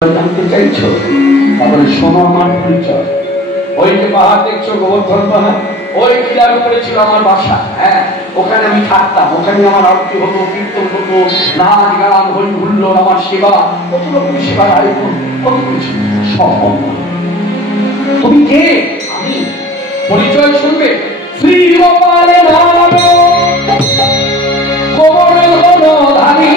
জানতে চাইছো তাহলে শোনো আমার পরিচয়। ওই যে পাহাড় দেখছো গোবর্ধন পাহাড়, ওই টিলার উপরে ছিল আমার বাসা। হ্যাঁ, ওখানে আমি থাকতাম, ওখানে আমার আরতি হতো, কীর্তন হতো, নাচ গান হই হুল্লোড়, আমার সেবা, কত রকম সেবার আয়োজন, কত কিছু সব বন্ধ। তুমি কে? আমি। পরিচয় শুনবে। শ্রী গোপাল নাম গোবর্ধন ধারী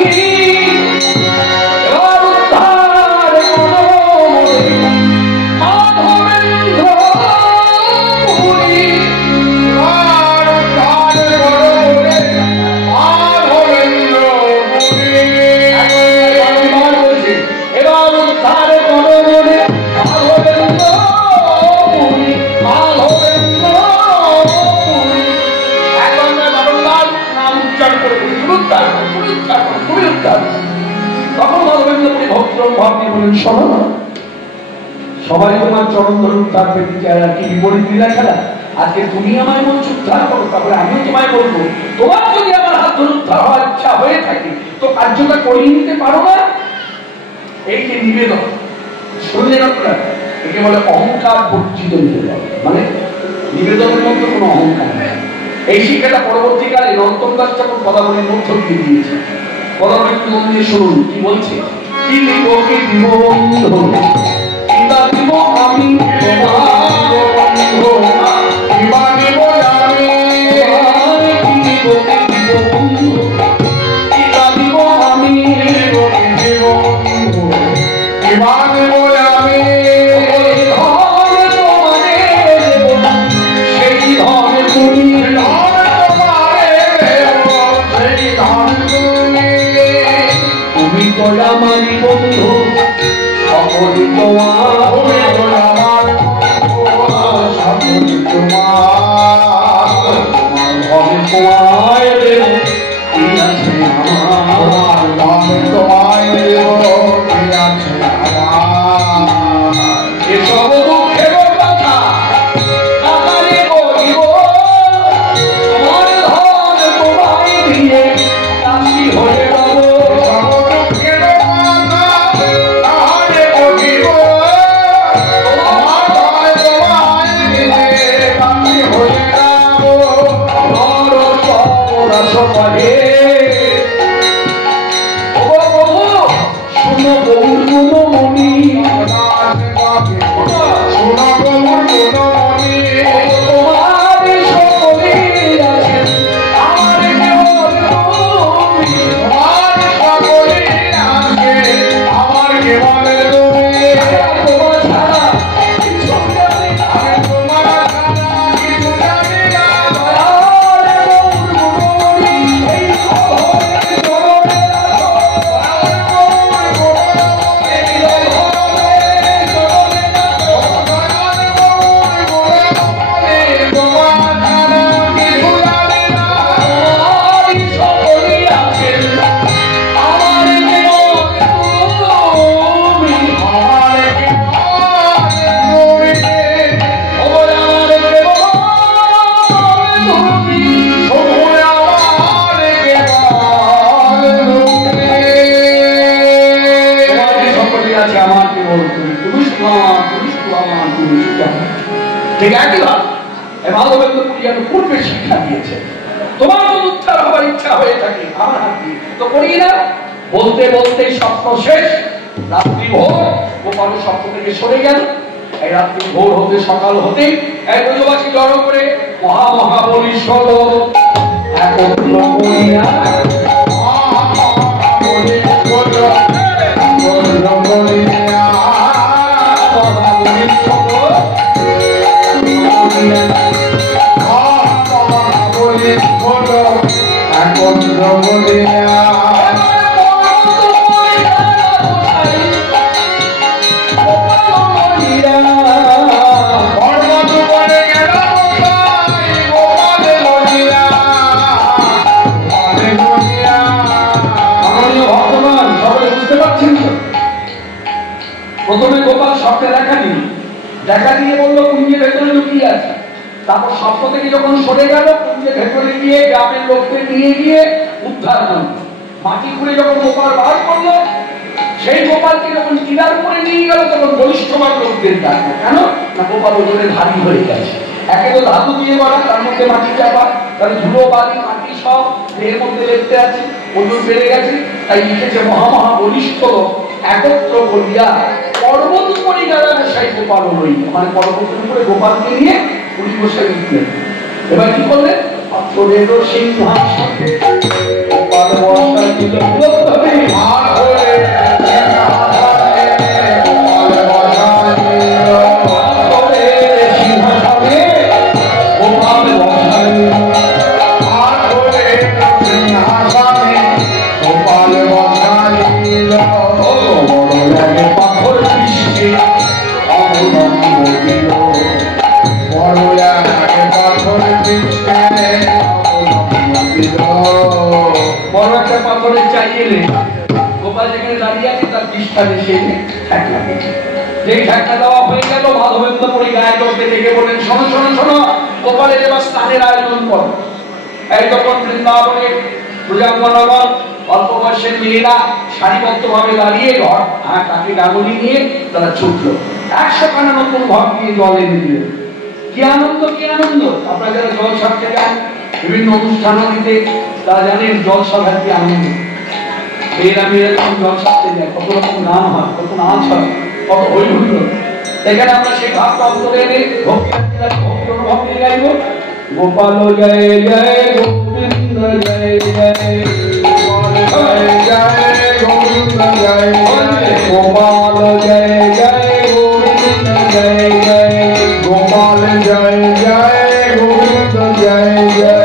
সবাই তোমার চরণ ধরুন, তার কি বিপরীত লীলা খেলা। আজকে তুমি আমায় বলছো উদ্ধার করো, তারপরে আমিও তোমায় বলবো তোমার যদি আমার হাত ধরে উদ্ধার হওয়ার ইচ্ছা হয়ে থাকে তো কার্যটা করিয়ে নিতে পারো না। এই যে নিবেদন শুনলেন আপনারা, একে বলে অহংকার বর্জিত নিবেদন। মানে নিবেদনের মধ্যে কোনো অহংকার নেই। এই শিক্ষাটা পরবর্তীকালে নরোত্তম দাস ঠাকুর পদাবলীর মধ্য দিয়ে দিয়েছে। পদাবলী একটু মন দিয়ে শুনুন কি বলছে। কি দিব কি দিব দিব আমি আমারি বন্ধু সকল তোমার, আমার সকল তোমার, তোমার তোমায় দেব কি আছে আমার, তোমায় দেব কি আছে আমার। এসব দুঃখের কথা কাকারে বলিব, তোমার ধন তোমায় দিয়ে দাসী হয়ে শিক্ষা দিয়েছে। তোমার যদি উদ্ধার হবার ইচ্ছা হয়ে থাকে আমার হাত দিয়ে তো করিয়ে না। বলতে বলতে স্বপ্ন শেষ। রাত্রি ভোর গোপাল স্বপ্ন থেকে সরে গেল। এই রাত্রি ভোর হতে সকাল হতে এক ব্রজবাসী জড়ো করে মহাবলী সব একত্র করিয়া প্রথমে গোপাল স্বপ্নে দেখা দিয়ে বললো কুঞ্জের ভেতরে লুকিয়ে আছে। তারপর স্বপ্ন থেকে যখন সরে গেল কুঞ্জের ভেতরে গিয়ে গ্রামের লোকদের নিয়ে গিয়ে উদ্ধার করল। মাটি খুঁড়ে যখন গোপাল বার করলো সেই গোপালকে যখন টিলার উপরে নিয়ে গেল তখন বলিষ্ঠবান লোকদের ডাকলো, কেন না গোপাল ওজনে ভারী হয়ে গেছে। একে তো ধাতু দিয়ে গড়া, তার মধ্যে মাটি চাপা, তার ধুলো বালি মাটি সব দেহের মধ্যে লেপতে আছে, ওজন বেড়ে গেছে। তাই লিখেছে মহা বলিষ্ঠ লোক একত্র করিয়া পর্বত উপরে গেলেন সেই গোপাল লই, মানে পর্বতের উপরে গোপালকে নিয়ে পুরী বসে উঠলেন। এবার কি করলেন? পাথরের সিংহাসন গোপাল বসা দিল গোপাল যেখানে দাঁড়িয়ে আছে তার পৃষ্ঠা দেশে যেই ঠাক্কা দেওয়া হয়ে গেল, মাধবেন্দ্র পুরী গায়ে লোককে ডেকে বললেন, শোনো শোনো শোনো, গোপালের এবার স্নানের আয়োজন করো। এই তখন বৃন্দাবনে প্রজাঙ্গনগর অল্প বয়সের মেয়েরা সারিবদ্ধ ভাবে দাঁড়িয়ে ঘর কাকে ডাগলি নিয়ে তারা ছুটলো, 100 খানা নতুন ঘর দিয়ে জল এনে দিল। কি আনন্দ কি আনন্দ! আপনারা যারা জল ছাড়তে যান বিভিন্ন অনুষ্ঠানাদিতে তারা জানেন জল ছাড়ার কি আনন্দ। মেয়েরা যখন জল ছাড়তে যায় কত রকম গান হয়, কত নাচ হয়, কত হই হইল। এখানে আমরা সেই ভাবটা অন্তরে এনে ভক্তি ভক্তি গাইব। গোপাল জয় জয় গোবিন্দ জয় জয়, গোপাল জয় জয় গোবিন্দ জয় জয়, গোপাল জয় জয় গোবিন্দ জয় জয়, গোপাল জয় জয় গোবিন্দ জয় জয়।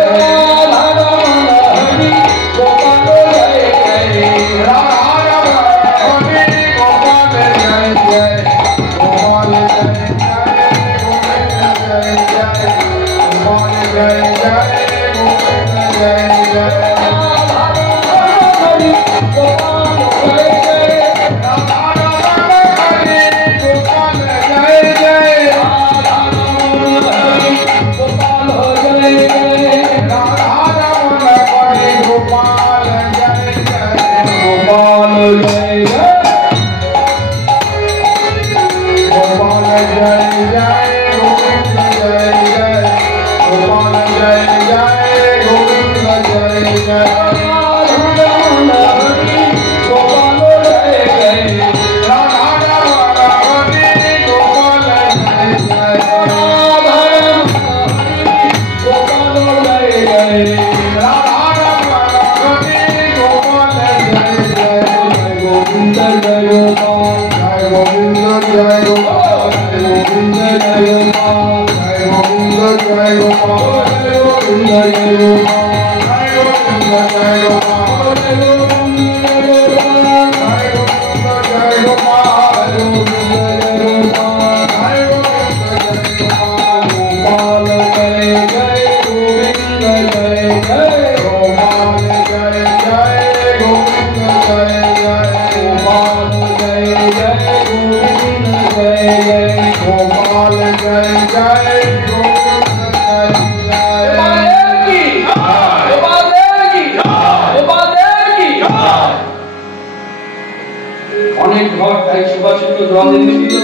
অনেক ঘর তাই সুভাষিত জল এনে দিল।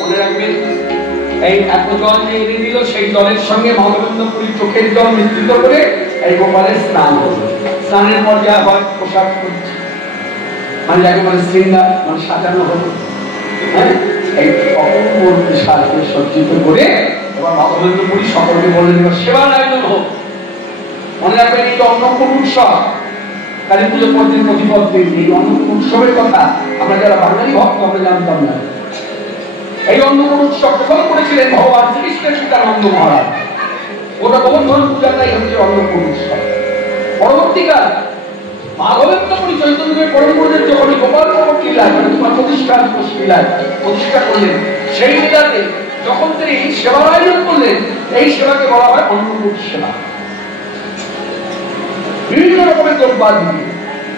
মনে রাখবেন এই এত জল যে এনে দিল সেই জলের সঙ্গে মাধবেন্দ্রপুরীর চোখের জল মিশ্রিত করে এই গোপালের স্নান হলো। স্নানের পর যা হয় পোশাক মানে একেবারে শৃঙ্গার মানে সাজানো হলো, হ্যাঁ এই অপূর্ব সাজে সজ্জিত করে এবার মাধবেন্দ্রপুরী সকলকে বললেন এবার সেবার আয়োজন হোক। মনে রাখবেন এই অন্নকূট উৎসব কালী পুজো পর্যন্ত প্রতিপত্তি এই অন্নকূট উৎসবের কথা আমরা যারা বাঙালি ভক্ত আমরা জানতাম না। এই অন্নকূট উৎসব প্রথম করেছিলেন ভগবান শ্রীকৃষ্ণের সীতানন্দ মহারাজ। ওটা গোবর্ধন পূজাটাই হচ্ছে অন্নকূট উৎসব। পরবর্তীকাল মাধবেন্দ্রপুরী চৈতন্যদেব পরম গুরুদেব যখন গোপাল লীলায় মানে তোমার প্রতিষ্ঠা করলেন, সেই লীলাতে যখন তিনি সেবার আয়োজন করলেন এই সেবাকে বলা হয় অন্নকূট সেবা। বিভিন্ন রকমের দ্রব্যাদি,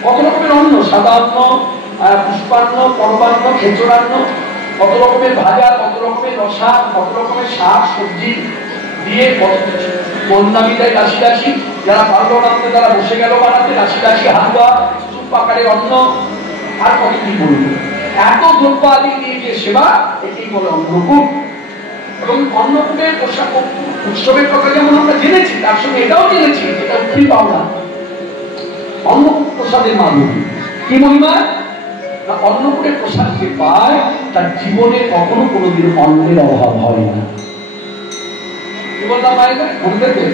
কত রকমের অন্ন, সাদা অন্ন, পুষ্পান্ন, পরমান্ন, খেচড়ান্ন, কত রকমের ভাজা, কত রকমের রসা, কত রকমের শাক সবজি দিয়ে কত কিছু কন্যা বিদায় রাশি রাশি যারা পারল না তারা বসে গেল বানাতে রাশি রাশি হালুয়া সুপ আকারে অন্ন আর কত কি বলবো, এত দ্রব্য আদি দিয়ে যে সেবা, এটাই বলে অন্নকূট। এবং অন্নকূটের পোশাক উৎসবের কথা যেমন আমরা জেনেছি, তার সঙ্গে এটাও জেনেছি যেটা উপরি পাওনা, অন্নকূট প্রসাদের মাধুরী কি মহিমা। অন্নকূটের প্রসাদ যে পায় তার জীবনে কখনো কোনোদিন অন্নের অভাব হয় না। কি বললাম ভাইরা, মনে দেখবে,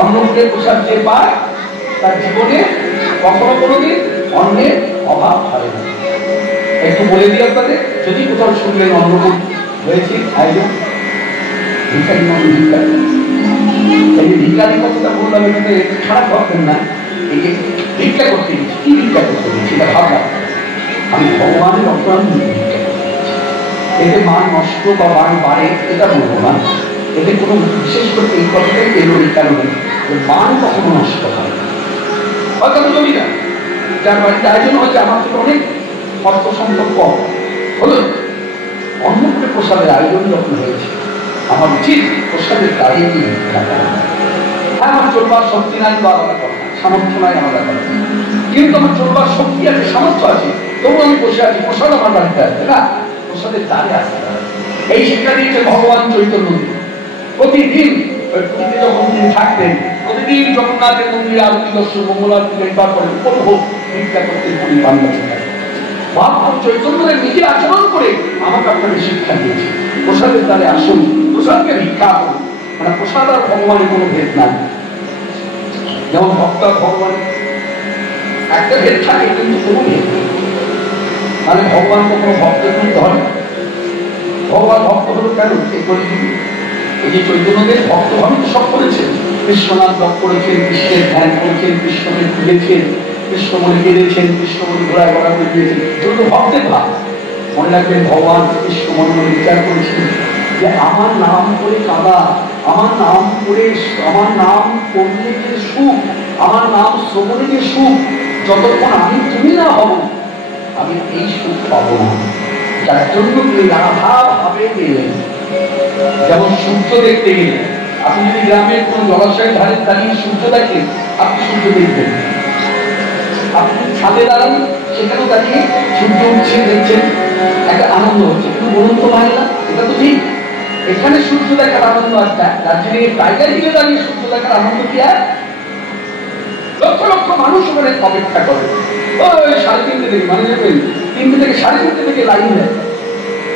অন্নকূটের প্রসাদ যে পায় তার জীবনে কখনো কোনোদিন অন্নের অভাব হয় না। একটু বলে দিই আপনাদের, যদি কোথাও শুনলেন অন্নকূট হয়েছে আয়োজন, ভিখারি মানুষ ভিক্ষা, এই ভিখারি কথাটা বললাম এটাতে খারাপ ভাববেন না। এই যে ভিক্ষা করতে গেছি, কি ভিক্ষা করতে গেছি এটা ভাবলাম, আমি ভগবানের অপরাধ ভিক্ষা করতে গেছি। এতে মান নষ্ট বা মান বাড়ে এটা বলবো না, এতে কোনো বিশেষ করে এই কথাটাই এলো এই কারণে যে মান কখনো নষ্ট হয় না। হয়তো আমি জমি না, যার বাড়িতে আয়োজন হয়েছে আমার থেকে অনেক অর্থ সম্পদ কম হলো, অন্নকূটের প্রসাদের আয়োজন যখন হয়েছে আমার উচিত প্রসাদের দাঁড়িয়ে গিয়ে ভিক্ষা করা। হ্যাঁ, আমার চলবার শক্তি নাই বা আলাদা কথা, সামর্থ্য নাই আলাদা কথা, কিন্তু আমার চলবার শক্তি আছে, সামর্থ্য আছে, তবু আমি বসে আছি, প্রসাদ আমার বাড়িতে আসবে না, প্রসাদের দ্বারে আসতে হবে। এই শিক্ষা দিয়েছে ভগবান চৈতন্য। প্রতিদিন যখন তিনি থাকতেন, প্রতিদিন জগন্নাথের মন্দিরে আরতি দর্শন মঙ্গলারতি একবার করে উপভোগ ভিক্ষা করতেন পুরী পাণ্ডবরা। মহাপ্রভু চৈতন্যের নিজে আচরণ করে আমাকে আপনাকে শিক্ষা দিয়েছে, প্রসাদের দ্বারে আসুন, প্রসাদকে ভিক্ষা করুন। মানে প্রসাদ আর ভগবানের কোনো ভেদ নাই। যেমন ভক্ত আর ভগবান একটা ভেদ থাকে, কিন্তু কোনো ভেদ নেই। মানে ভগবান কখনো ভক্তের মধ্যে হয়, ভগবান ভক্ত হলো কেন, এই যে চৈতন্যদেব ভক্ত ভাবে সব করেছেন, কৃষ্ণনাথ জপ করেছেন, কৃষ্ণের ধ্যান করেছেন, কৃষ্ণকে খুঁজেছেন, কৃষ্ণ বলে কেঁদেছেন, কৃষ্ণ বলে ঘোড়ায় ঘোড়া করে দিয়েছেন, এগুলো ভক্তের ভাব। মনে রাখবেন ভগবান কৃষ্ণ মনে মনে বিচার করেছেন যে আমার নাম করে কাঁদা, আমার নাম করে, আমার নাম করলে যে সুখ, আমার নাম শ্রবণে যে সুখ, যতক্ষণ আমি তুমি না হব আমি এই সুখ পাবো না। যার জন্য তিনি রাধা ভাবে গেলেন। যেমন সূর্য দেখতে গেলে, আপনি যদি গ্রামের কোন জলাশয়ের ধারে দাঁড়িয়ে সূর্য দেখেন, আপনি সূর্য দেখবেন। আপনি ছাদে দাঁড়ান, সেখানেও দাঁড়িয়ে সূর্য উঠছে দেখছেন, একটা আনন্দ হচ্ছে। কিন্তু বলুন তো ভাইরা, এটা তো ঠিক, এখানে সূর্য দেখার আনন্দ একটা, দার্জিলিং এর টাইগার হিলে দাঁড়িয়ে সূর্য দেখার আনন্দ কি আর? লক্ষ লক্ষ মানুষ ওখানে অপেক্ষা করে, ওই 3:30 থেকে, মানে দেখবেন 3টে থেকে 3:30 থেকে লাইন দেয়,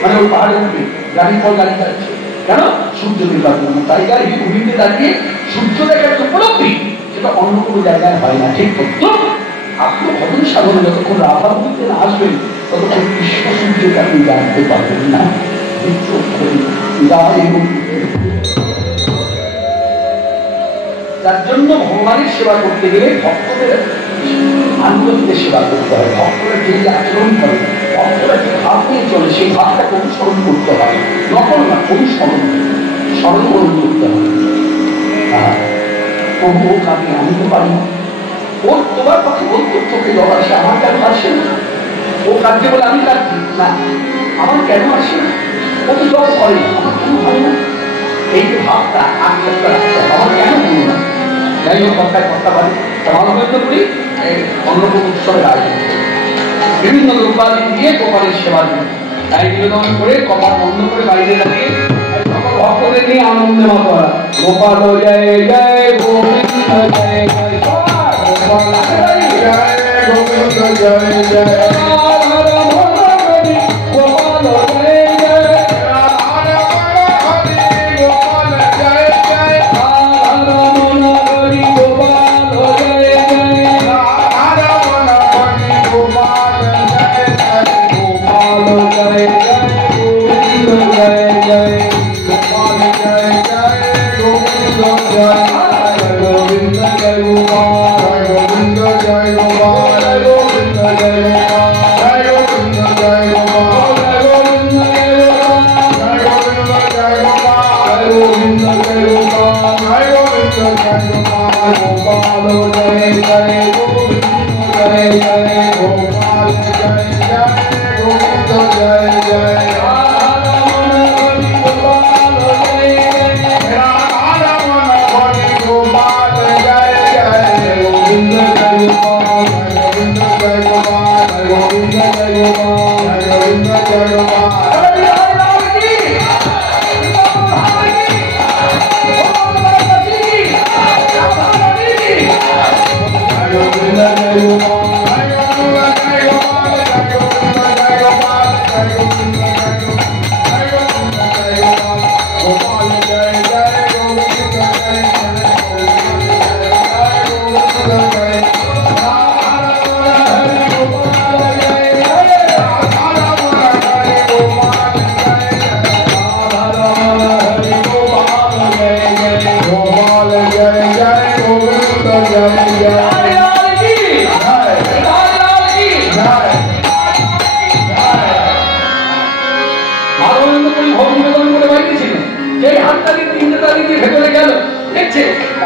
মানে ওই পাহাড়ে উঠবে, গাড়ির পর গাড়ি যাচ্ছে, কেন? সূর্য দেখার জন্য। টাইগার হিলে দাঁড়িয়ে সূর্য দেখার যে উপলব্ধি, সেটা অন্য কোনো জায়গায় হয় না। ঠিক তো আপনি ভজন সাধনে যতক্ষণ রাধা বলতে না আসবেন, ততক্ষণ কৃষ্ণ সূর্যকে আপনি জানতে পারবেন না। যার জন্য ভগবানের সেবা করতে গেলে ভক্তদের আনন্দকে সেবা করতে হয়। ভক্তরা যে আচরণ করে, ভক্তরা যে ভাব নিয়ে চলে, সেই ভাবটাকে অনুসরণ করতে হয়। নকল না, অনুসরণ, স্মরণ গ্রহণ করতে হয়। প্রভু আমি তো পারি না, ওর তোমার পক্ষে বলতো তোকে জল আসে, আমার কেন আসে না? ও কাঁদছে বলে আমি কাঁদছি না, আমার কেন আসে না? ও তো জল করে, আমার কেন হয় না? এই যে ভাবটা আত্মটা আমার কেন বলবো না? যাই হোক, কথায় কথা বলি, সমালোচনা করি। অন্য কোনো উৎসবের আয়োজন বিভিন্ন দ্রব্যাদি দিয়ে কপালের সেবা দিন, তাই নিবেদন করে কপাল বন্ধ করে বাইরে দাঁড়িয়ে সকল ভক্তদের নিয়ে আনন্দে মাতোয়ারা গোপাল জয় জয় গোবিন্দ জয় জয় গোপাল জয় জয় গোবিন্দ জয় জয় Govinda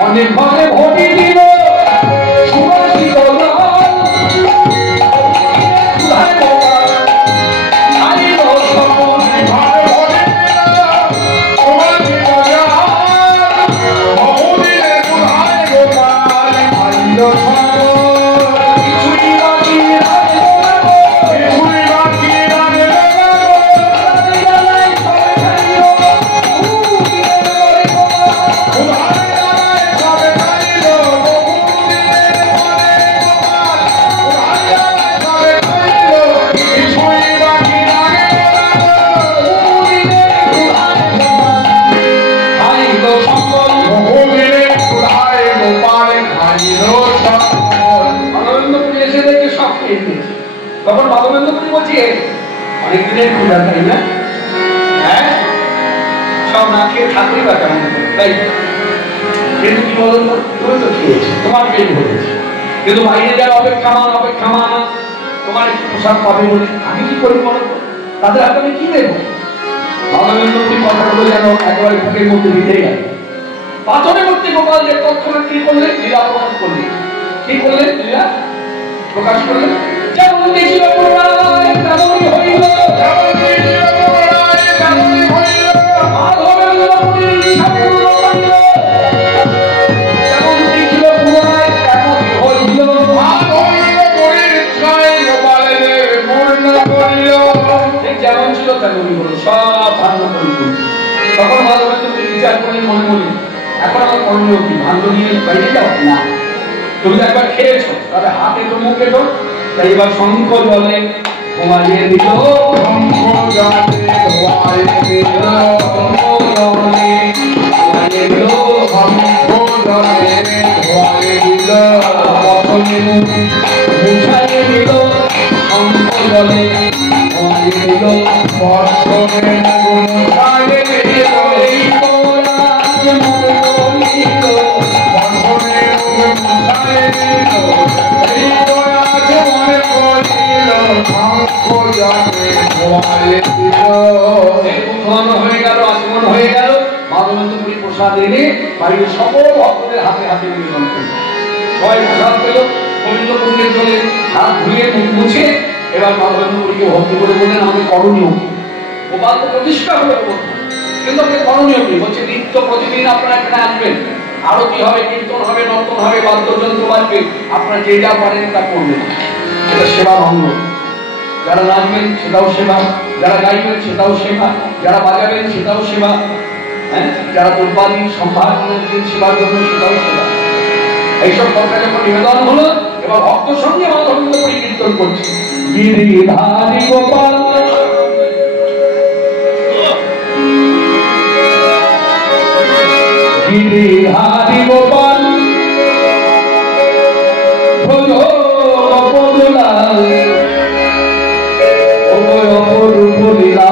অনেক ঘরে ভোটি দিল সুভাষিত তখন মাধবেন্দ্র পুরী বলছে অনেকদিনের পূজা তাই না? হ্যাঁ, সব না খেয়ে ঠাকুরই বা কেমন তাই কিন্তু কি বলুন তুমি তো খেয়েছি তোমার পেট ভরেছি কিন্তু বাইরে যারা অপেক্ষামান তোমার একটু পোশাক পাবে বলে আমি কি করি বলো তাদের হাতে আমি কি দেবো? মাধবেন্দ্র পুরী কথাগুলো যেন একেবারে বুকের মধ্যে দিতেই গেল। পাথরে মূর্তি গোপাল যে তৎক্ষণাৎ কি করলেন? লীলা প্রকাশ করলেন। কি করলেন? লীলা প্রকাশ করলেন। যেমন দেখিল পুরায় তেমনই হইল, যেমন দেখিল পুরায় তেমনই হইল, মাধবেন্দ্র পুরীর সাপূর্ণ হইল। যেমন দেখিল পুরায় তেমনই হইল, মাধবেন্দ্র পুরীর ইচ্ছায় গোপালের পূর্ণ করিল। ঠিক যেমন ছিল তেমনই হলো, সব ভাঙ্গ করিল। তখন মাধবেন্দ্র পুরী বিচার করলেন মনে মনে, এখন আমার করণীয় কি? ভাঙ্গ নিয়ে বাইরে যাও না, তুমি একবার খেয়েছো তাহলে হাতে তো মুখে তো, তাই এবার শঙ্খ জলে ঘুমাইয়ে দিল, শঙ্খ জলে ঘুমাইয়ে দিল, শঙ্খ জলে ঘুমাইয়ে দিল, শঙ্খ জলে ঘুমাইয়ে দিল, প্রথমে মুছাইয়ে দিল, শঙ্খ জলে ঘুমাইয়ে দিল, প্রথমে মুছাইয়ে দিল, এই পোড়া মনে করিল, প্রথমে মুছাইয়ে দিল, এই পোড়া মনে করিল, শঙ্খ জলে ঘুমাইয়ে দিল। উদ্ধান হয়ে গেল, আচমন হয়ে গেল। মাধবেন্দ্র পুরী প্রসাদ এনে বাড়ির সকল ভক্তদের হাতে হাতে নিবেদন করল। সবাই প্রসাদ পেল, গোবিন্দ পুরীর জলে হাত ধুয়ে মুখ মুছে এবার মাধবেন্দ্র পুরীকে ভক্তি করে বললেন আমাদের করণীয় কি? গোপাল তো প্রতিষ্ঠা হলো কিন্তু আমাদের করণীয় কি? বলছে নিত্য প্রতিদিন আপনারা এখানে আসবেন, আরতি হবে, কীর্তন হবে, নর্তন হবে, বাদ্যযন্ত্র বাজবে, আপনারা যে যা পারেন তা করবেন। এটা সেবা ভঙ্গ। যারা নাচবেন সেটাও সেবা, যারা গাইবেন সেটাও সেবা, যারা বাজাবেন সেটাও সেবা, হ্যাঁ, যারা দুর্বাদী সম্ভার করেছেন সেবার জন্য সেটাও সেবা। এইসব কথা যখন নিবেদন হলো এবার ভক্ত সঙ্গে মাধবেন্দ্র পুরী কীর্তন করছে, গিরিধারী গোপাল গিরিধারী গোপাল অপরূপ লীলা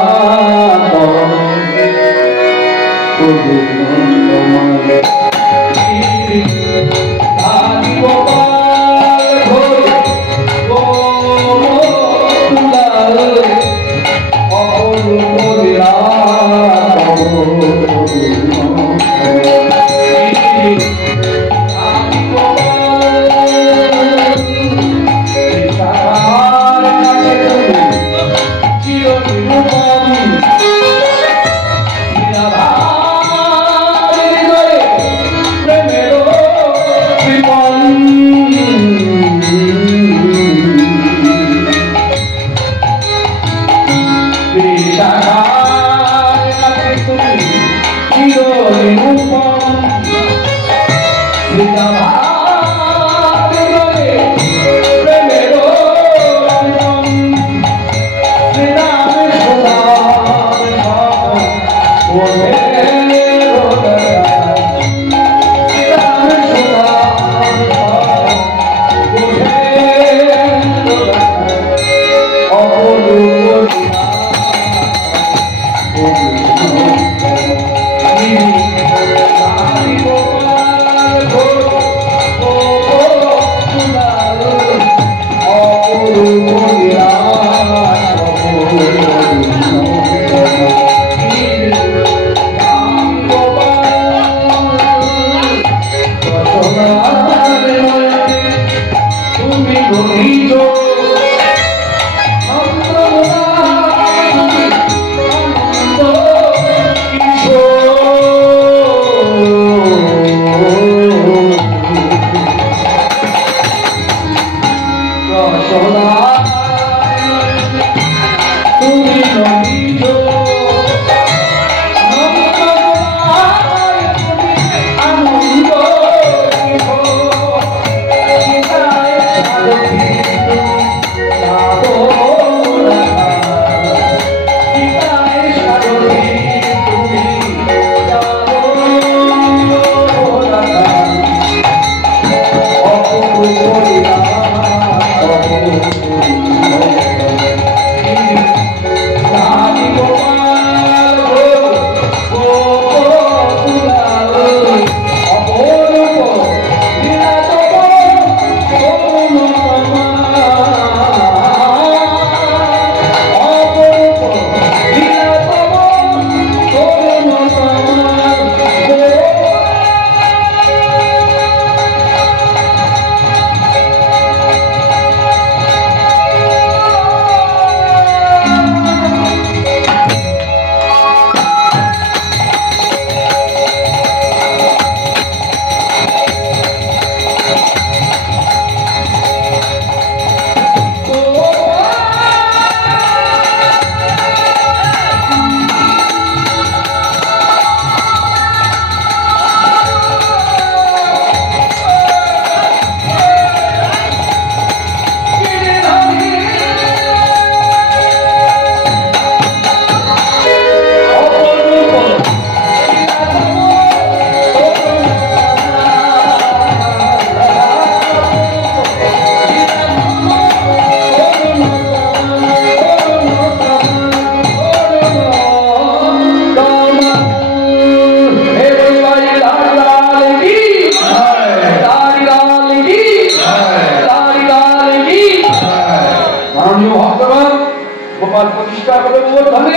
ভাবে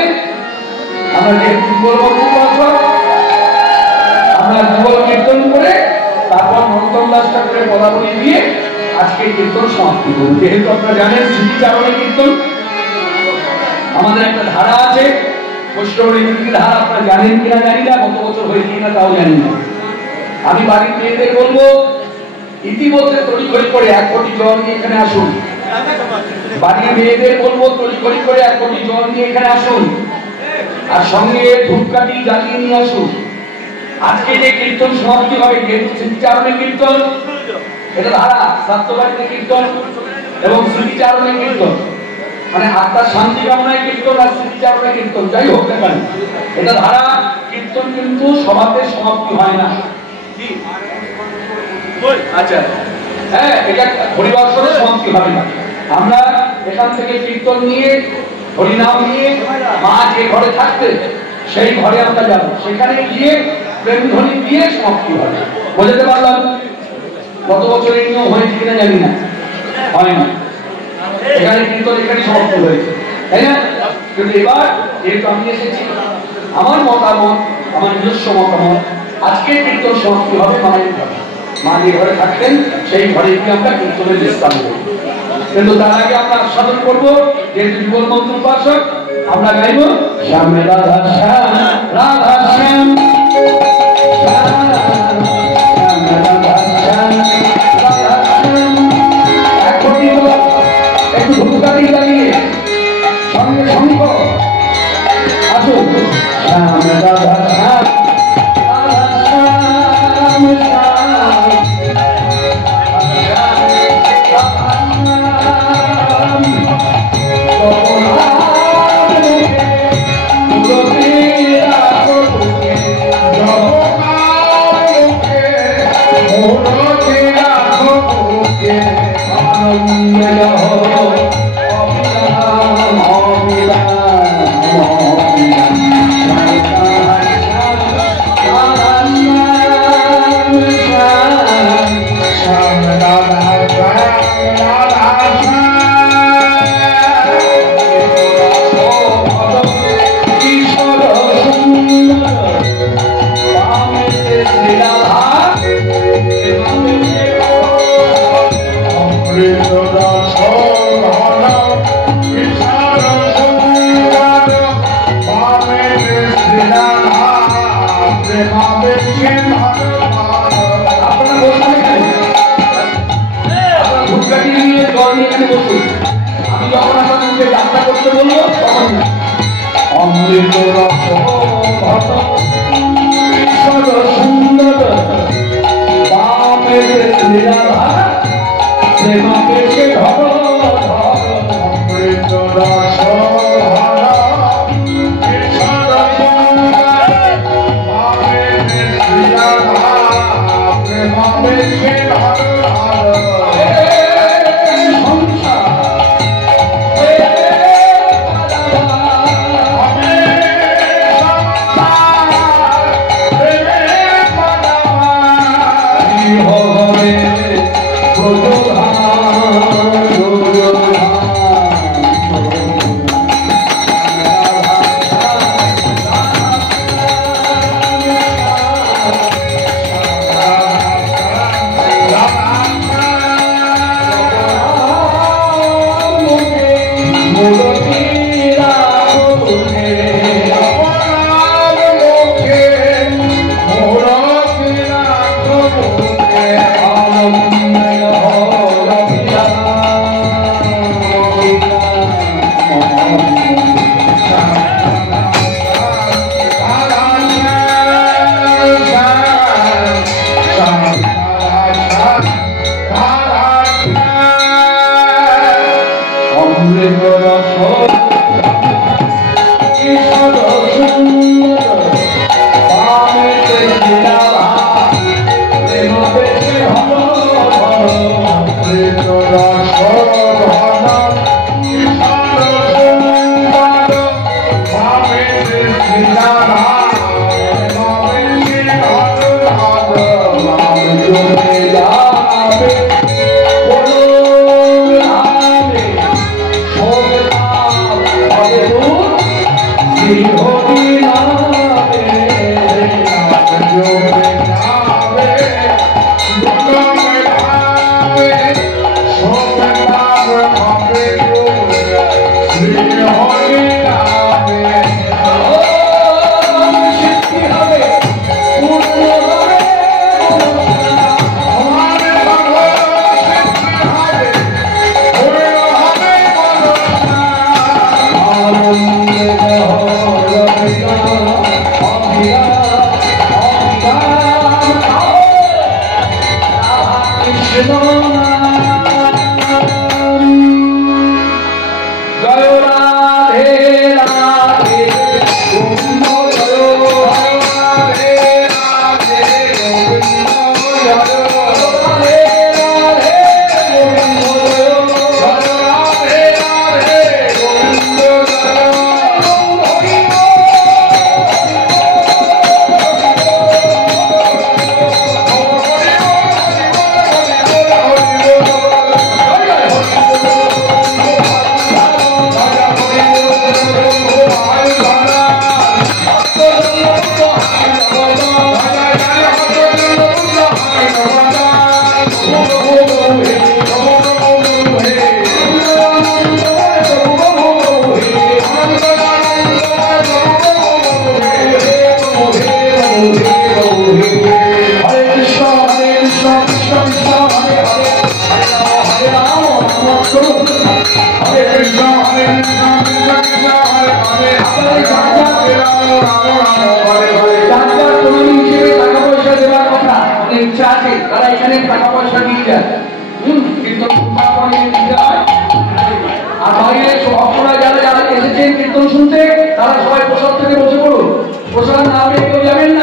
আমরা যে আমরা যুগল কীর্তন করে তারপর নরোত্তম দাস ঠাকুরের পদাবলী দিয়ে আজকে কীর্তন সমাপ্তি করব। যেহেতু আপনারা জানেন স্মৃতিচারণে কীর্তন আমাদের একটা ধারা আছে, বৈষ্ণব রীতি ধারা, আপনারা জানেন কিনা জানি না, গত বছর হয়েছে কিনা তাও জানি না। আমি বাড়ির মেয়েদের বলবো ইতিমধ্যে তড়িঘড়ি করে 1 কোটি জল নিয়ে এখানে আসুন। বাড়ির মেয়েদের বলবো তড়িঘড়ি করে 1 কোটি জল নিয়ে এখানে আসুন, আর সঙ্গে ধূপকাঠি জ্বালিয়ে নিয়ে আসুন। আজকে যে কীর্তন সমাপ্তি হবে, যেহেতু স্মৃতিচারণে কীর্তন, এটা ধারা, শ্রাদ্ধবাড়িতে কীর্তন এবং স্মৃতিচারণে কীর্তন, মানে আত্মার শান্তি কামনায় কীর্তন আর স্মৃতিচারণে কীর্তন, যাই হোক না কেন এটা ধারা। কীর্তন কিন্তু সভাতে সমাপ্তি হয় না। আচ্ছা, হ্যাঁ, এটা হরিবাসরে সমাপ্তি হবে না। আমরা এখান থেকে কীর্তন নিয়ে হরিনাম নিয়ে মা যে ঘরে থাকতে সেই ঘরে আমরা যাব, সেখানে গিয়ে প্রেম ধ্বনি দিয়ে সমাপ্তি হবে। বোঝাতে পারলাম? গত বছর এই নিয়ম হয়েছে কিনা জানি না, হয় না। এখানে কীর্তন এখানে সমাপ্তি হয়েছে, তাই না? কিন্তু এবার যেহেতু আমি এসেছি, আমার মতামত, আমার নিজস্ব মতামত, আজকে কীর্তন সমাপ্তি হবে মায়ের ঘরে। মা যে ঘরে থাকতেন সেই ঘরে গিয়ে আমরা কীর্তনের চেষ্টা করব। কিন্তু তার আগে আমরা আস্বাদন করবো, যেহেতু যুগল মন্ত্র উপাসক, আমরা গাইব শ্যাম রাধা শ্যাম রাধা শ্যাম একটু ধূপকাঠি জ্বালিয়ে সঙ্গে শঙ্খ আসুন। শ্যাম রাধা শ্যাম রাধা শ্যাম আমি যখন আপনাকে যাত্রা করতে বলবো তখন অমৃত রস সুন্দর বামের লীলাধারা প্রেমাকে ধর অমৃত রস শুনতে তারা সবাই প্রসাদ থেকে বসে পড়ুন। প্রসাদ না পেয়ে কেউ যাবেন